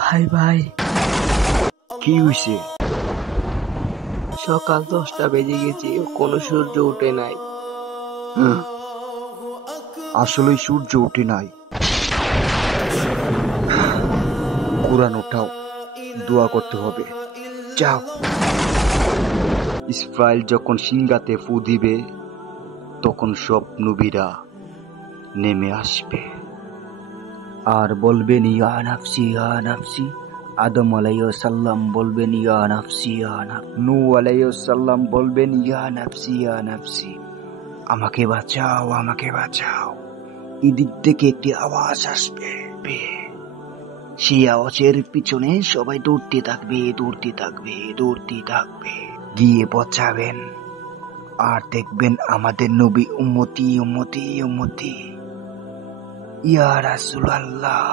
ভাই ভাই, কি হইছে? সকাল 10টা বেজে গেছে, কোনো সূর্য উঠে নাই। আসলেই সূর্য ওঠে নাই। কুরআন ওঠাও, দোয়া করতে হবে। যাও। ইসরাইল যখন সিংহাতে ফু দিবে, তখন সব নবীরা নেমে আসবে আর বলবেন ইয়া নাফসি ইয়া নাফসি। আদম আলাইহিস সালাম বলবেন ইয়া নাফসি ইয়া নাফসি। নূহ আলাইহিস সালাম বলবেন ইয়া নাফসি ইয়া নাফসি। আমাকে বাঁচাও, আমাকে বাঁচাও। এদিক থেকে একটি আওয়াজ আসবে, সেই আওয়াজের পিছনে সবাই দৌড়তে থাকবে, দৌড়তে থাকবে, দৌড়তে থাকবে। গিয়ে পৌঁছাবেন আর দেখবেন আমাদের নবী উম্মতি উম্মতি উম্মতি। ইয়া রাসূলুল্লাহ।